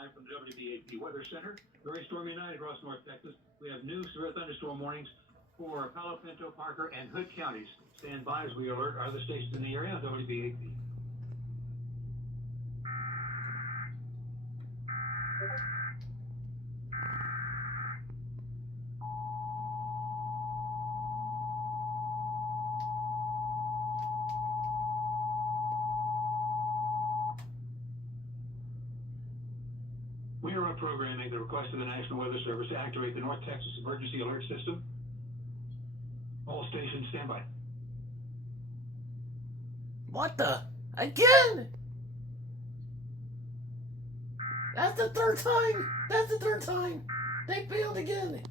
live from the wbap Weather Center. Very stormy night across North Texas. We have new severe thunderstorm warnings for Palo Pinto, Parker, and Hood counties. Stand by as we alert other stations in the area on wbap. We are programming the request of the National Weather Service to activate the North Texas Emergency Alert System. All stations stand by. What the? Again? That's the third time! That's the third time! They failed again!